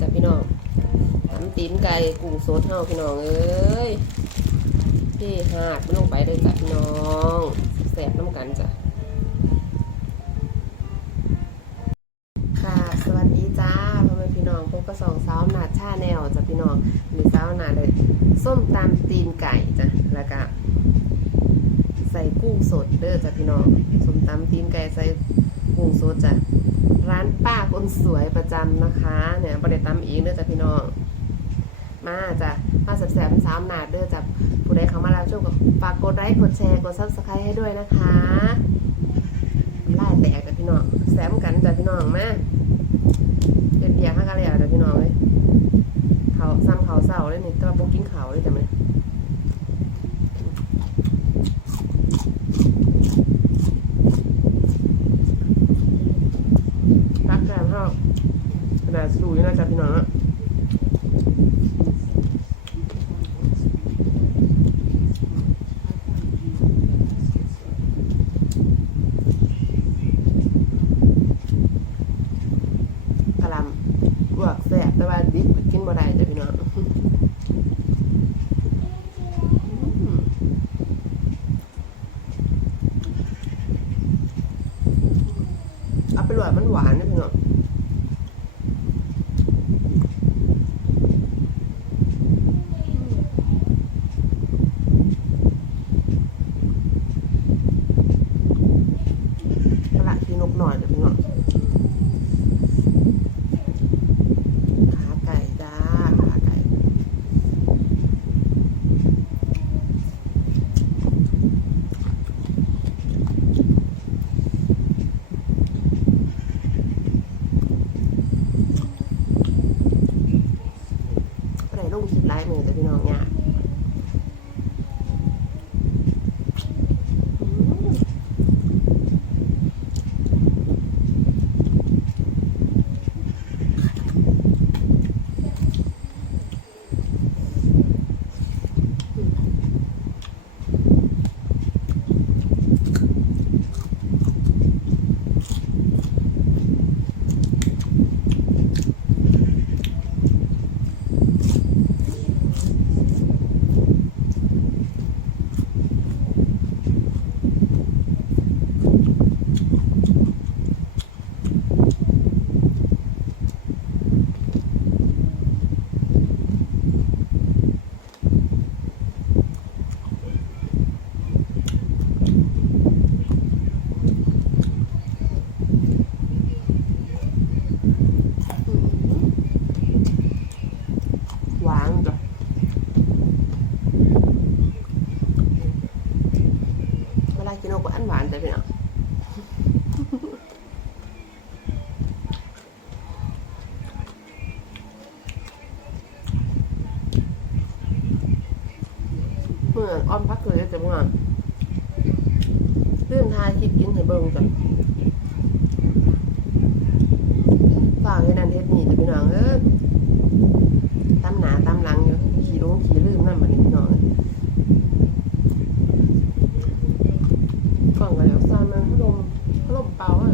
จ้ะพี่น้องตำตีนไก่กุ้งสดเฮาพี่น้องเอ้ยพี่หาดมันลงไปเลยจ้ะพี่น้องแสบน้ำกันจ้ะค่ะสวัสดีจ้าพ่อแม่พี่น้องพบกับสองสาวหนาชาแนลจ้ะพี่น้องหรือสาวหนาเลยส้มตำตีนไก่จ้ะแล้วก็ใส่กุ้งสดเด้อจ้ะพี่น้องส้มตำตีนไก่ใส่กุ้งสดจ้ะ ร้านป้าคนสวยประจำนะคะ เนี่ยบริตำเองเด้อจ้ะพี่น้อง มาจ้ะมาแสบๆสามหนาดเด้อจ้ะผู้ใดเข้ามาแล้วช่วยกดฝากกดไลค์กดแชร์กดซับสไครต์ให้ด้วยนะคะไล่แตกจ้ะพี่น้องแซมกันจ้ะพี่น้องมาเป็นเบียร์ข้างกันเลยจ้ะพี่น้องเลยเขาซ้ำเขาเศร้าเลยนี่ตัวบุกินเขาเลยจ้ะไหมนรักแกมเท่า ขนาดสูอยู่นะจ๊ะพี่น้อง เมื่ออ้อมพักเลยจะเมื่อเรื่องทายคิดกินให้เบิ่งจ้ะฝากให้นันเฮ็ดนี่จะพี่น้องเอ้ย ตามหนาตามหลังอยู่ขี่ลงขี่ลืมนั่นบัดนี้พี่น้องกล่องกับเดี๋ยวซานมันพัดลมพัดลมเป่าอะ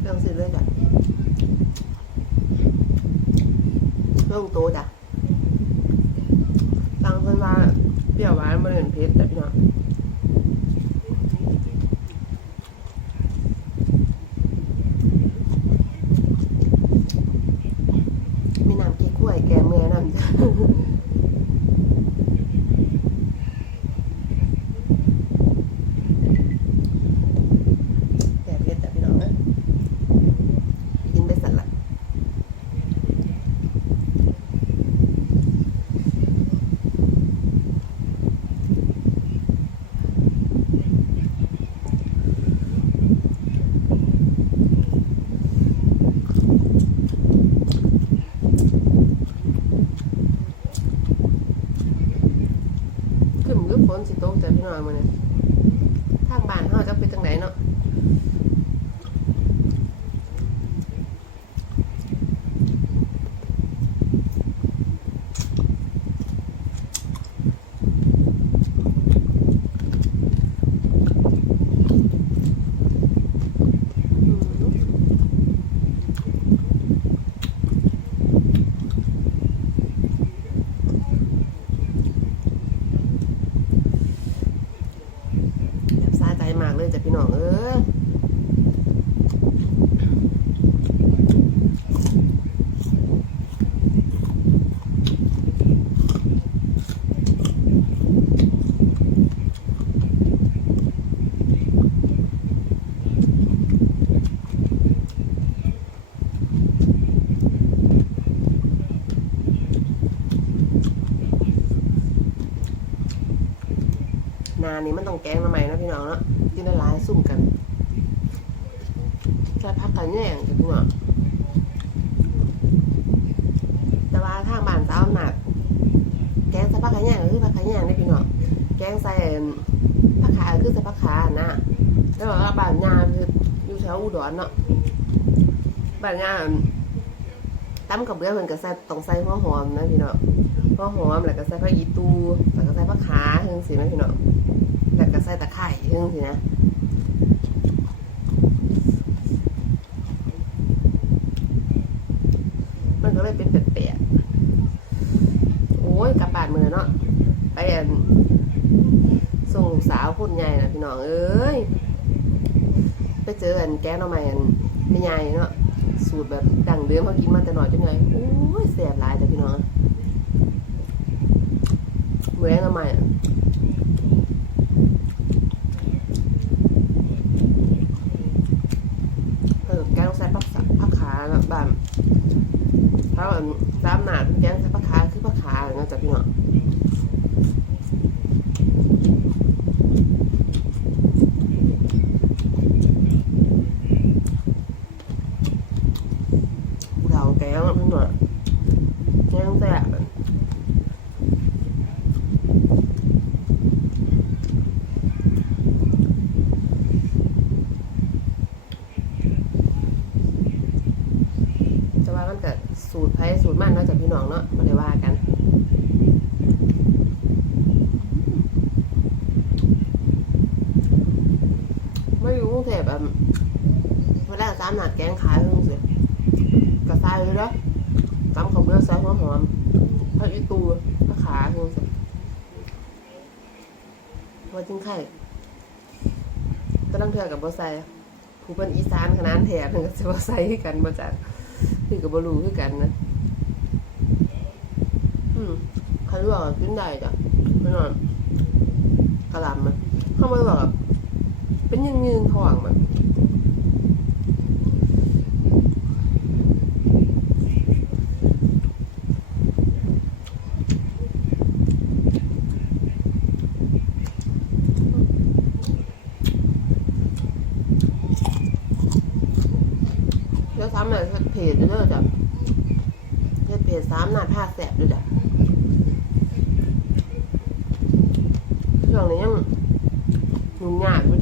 เรื่องสิเลยจ้ะ เรื่องโตจ้ะตังเพิ่นว่าเปรี้ยวหวานมันเหมือนเพชรแต่พี่น้องมีน้ำเก๊กฮวยแกเมื่อยนั่น แต่เพชรแต่พี่น้องนะกินไปสั่นละ เนาะแบบซาใจมากเลยจ้ะพี่น้องเอ้ย นานี่มัน ต้องแกงมาใหม่นะพี่น้องเนาะกินละลายซุ่มกันใส่พักกันแย่งจ้ะพี่น้องแต่ว่าทางบ้านสาวหนักแกงใส่ผักกันแย่งคือผักกันแย่งได้พี่น้องแกงใส่ผักขาคือใส่ผักขานะแล้วบอกว่าบ้านยาคืออยู่แถวอุดรเนาะบ้านยาตั้มกับเบื่อเพิ่นก็ใส่ต้องใส่หัวหอมนะพี่น้องหัวหอมแล้วก็ใส่ผักอีตูแล้วก็ใส่ผักขาเฮงสินะพี่น้อง แล้วก็ใส่ตะไคร้เพิ่งสินะมันก็เลยเป็นแปลกๆโอ้ยกลับบ้านมือเนาะไปอันส่งสาวคนใหญ่นะพี่น้องเอ้ยไปเจออันแก้น่อไม้อันไม่ใหญ่เนาะสูตรแบบดั่งเดิมเขากินมาแต่หน่อยจังไงโอ้ยแสบหลายจ้ะพี่น้องเหมือนหน่อไม้อะ เออแกงใส่ผักสะผักขาแล้วแบบ้าอันตามหนาเป็นแกงใส่ผักขาคือผักขาเนาะจ้ะพี่น้องผู้เฒ่าแกงอะพี่น้องแกงแซ่บอะจะว่ามันก็สูตรไผสูตรมันเนาะจ้ะพี่น้องเนาะไม่ได้ว่ากัน ไม่อยู่กรุงเทพแบบเวลาสายเพิ่งสิกระซายเลยนะตำข้าวเบื่อใส่หัวหอมผักอีตูผักขาเพิ่งสิว่าจิ้งไข่ก็ต้องเทือกับบอใส่ผู้เป็นอีสานขนาดแถบเพิ่นก็จะบอใส่กันมาจากคือกับบรูคือกันนะอืมใครบอกว่ากินได้จ้ะไม่นอนกระลำมันเข้ามาบอกแบบเป็นยืนยืนทองมันแล้วซ้ำเลยเฮ็ดเพจเด้อจ้ะเฮ็ดเพจซ้ำหน้าผ้าแสบด้วยจ้ะช่วงนี้ยังยุ่งยากอยู่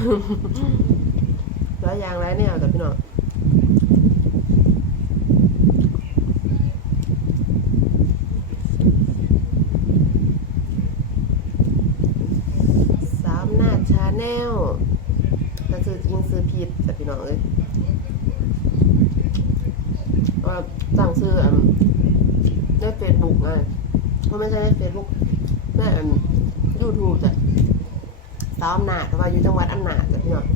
จ้ะพี่น้องแล้วยเนี่ยจ้ะพี่น้องสามหน้าชาแนลถ้าซื้อจริงซื้อผิดจ้ะพี่น้องเอ้ยว่าสั่งซื้อในเฟซบุ๊กไงเพราะไม่ใช่ในเฟซบุ๊กแม่อันยูทูบจ้ะ สาวอำนาจแต่ว่าอยู่จังหวัดอำนาจจ้ะพี่น้อง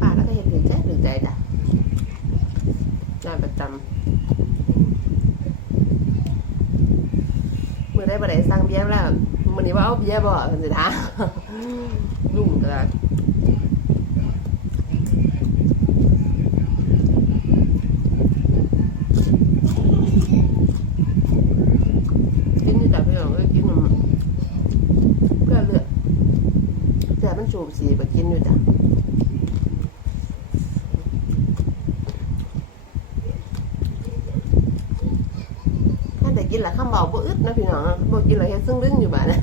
ป้าแล้วก็เห็นถึงใจถึงใจจ้ะงานประจำมือได้บ่ได้สั่ง เบียร์แล้วมือนี้ว่าเอาเบียร์บ่เพิ่นสิท้าลุ่มตลาดกินละ ข้าวเบาบ่อึดนะพี่น้องบ่กินละเฮ็ดซึ่งดึงอยู่บ้านนะ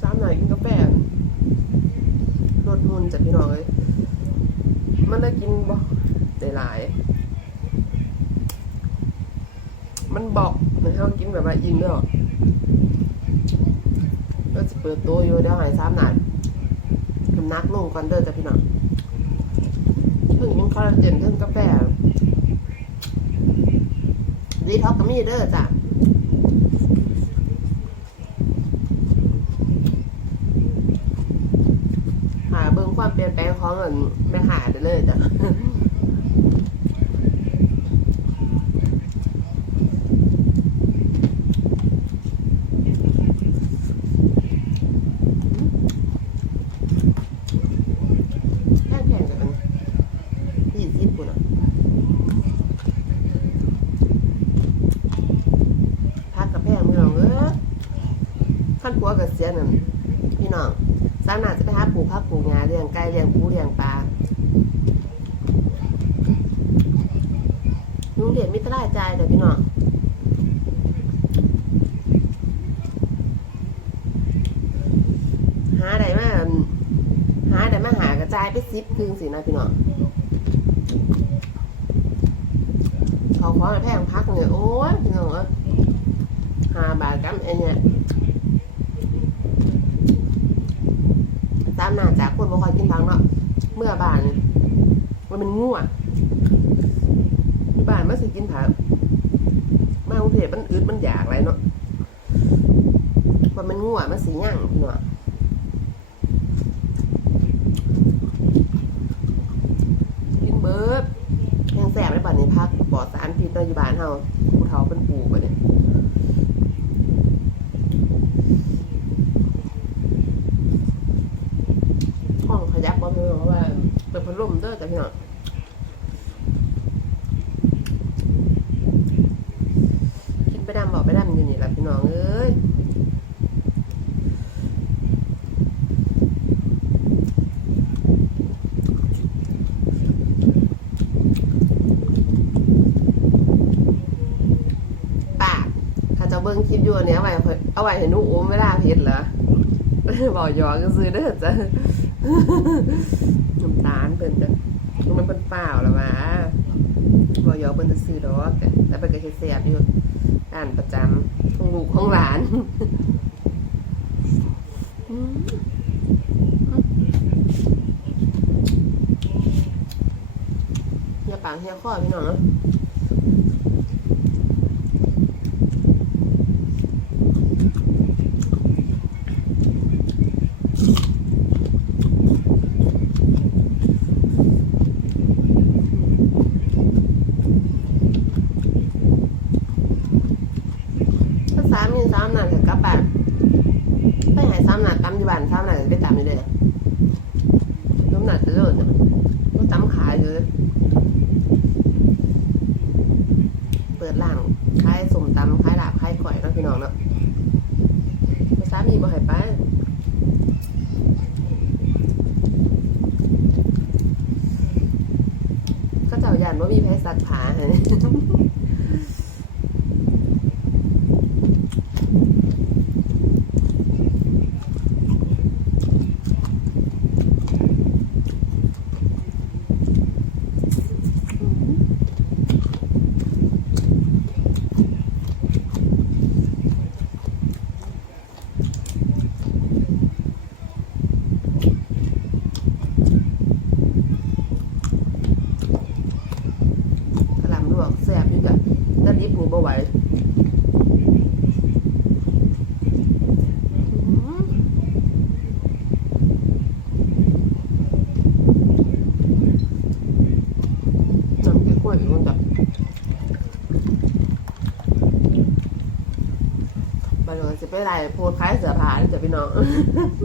สามหน่อยกินกาแฟลดหุ่นจ้ะพี่น้องเอ้ยมันได้กินบ่ได้หลาย มันบอกนะ เขากินแบบว่าอิ่มเด้อก็จะเปิดตัวอยู่เดี๋ยวหายซ้ำหนักน้ำนักลงก่อนเด้อจ้ะพี่น้องเพิ่งยังคอลลาเจนเพิ่งกาแฟดีท็อกก็มีเด้อจ้ะหาเบิ่งความเปลี่ยนแปลงของเงินแม่หาได้เลยจ้ะ แค่แข่งกันยี่สิบคนอะพักกับแพงพี่น้องเอ้ย ขั้นปัวกับเสียนั่นพี่น้องสามนาจะไปหาปลูกผักปลูกหญ้าเลี้ยงไก่เลี้ยงปูเลี้ยงปลาลุงเดียนมิตรรายจ่ายเดี๋ยวพี่น้องหาได้มาหาแต่มาหากระจายไปซิปครึ่งสินะพี่น้องเขาขอแพงพักเนี่ยโอ้ยพี่น้องอ้ยหาบาทกันไอเนี่ยตามห น้าจากคนบ่ค่อยกินพังเนาะเมื่อบานมันเป็นง่วงบ้านมันสิกินผักมากรุงเทพมันอึดมันอยากอะไรเนาะมันเป็นง่วงมันสีย่างพี่น้องกินเบิร์ดแห้งแสบได้ป่ะนี่พักปลอดสารพิษในอยู่บ้านเฮาผู้เฒ่าเป็นปู่ป่ะเนี่ยห้องขยับบ่เมื อเพราะว่าเปิดพัดลมเด้อจ้ะพี่น้องกินไปดำบอกไปดำอยู่นี่แหละพี่น้องเอ้ยปากถ้าจะเบิ้งคลิปอยู่อันเนี้ยเอาไว้เอาไว้ให้หนูอุ้มเวลาเผ็ดเหรอบอกหยอกก็ซื้อเด้อจ้ะ น้ำตาลเพิ่นจ้ะมันเป็นเปล่าแล้วะบอยอเพิ่นจะซื้อดอกแต่แต่เป็นก็เฮ็ดแซ่บอยู่อ่านประจำของลูกของหลานอืมเฮียปากเฮียข้อพี่น้องเนาะ ถ้าสามมีสามหนักกับกลับบ้านไปหายสามหนักตำอยู่บ้านสามหนักได้ตำอยู่เลยน้ำหนักจะเลิศนะก็ตำขายอยู่เลยเปิดร้านขายสมตำขายลาบขายก๋วยเนาะ พี่น้องเนาะภาษามีบ่ให้ไปก็เจ้าหยานว่ามีแพ้สัตว์ผาเห้ก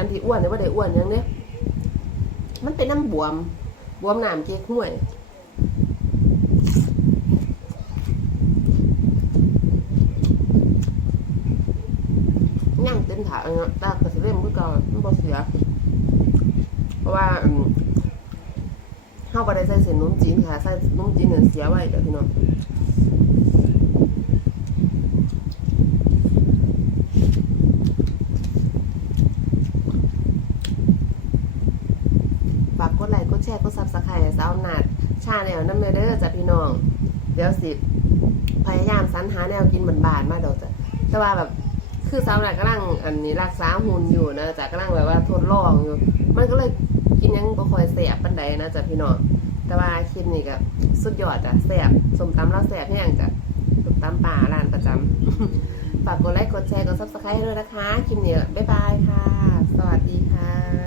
อันที่อ้วนเนี่ยว่าได้อ้วนยังเนี่ยมันเป็นน้ำบวม บวมน้ำเจ๊กห้วยย่างเต็มถาดเนาะตากระสิเล่มคือเก่ามันบ่เสีย เพราะว่าอืมเฮาบ่ได้ใส่เส้นนมจีนค่ะใส่นมจีนเนี่ยเสียไว้เด้อพี่น้องฝ แชร์กด Subscribe ให้สาวนาดชาแนวนำเด้อจ้ะพี่น้อง เดี๋ยวสิพยายามสรรหาแนวกินบานๆมาเดี๋ยวจะแต่ว่าแบบคือสาวนาดกำลังอันนี้รักษาหุ่นอยู่นะจ๊ะกำลังแบบว่าทดลองอยู่ มันก็เลยกินยังบ่ค่อยแสบปานใดนะจ๊ะพี่น้องแต่ว่าคลิปนี้ก็สุดยอดจ้ะแสบสมตำแล้วแสบแห้งจ้ะสมตำป่าร้านประจำฝากกดไลค์กดแชร์กด Subscribe ให้ด้วยนะคะคลิปนี้บ๊ายบายค่ะ สวัสดีค่ะ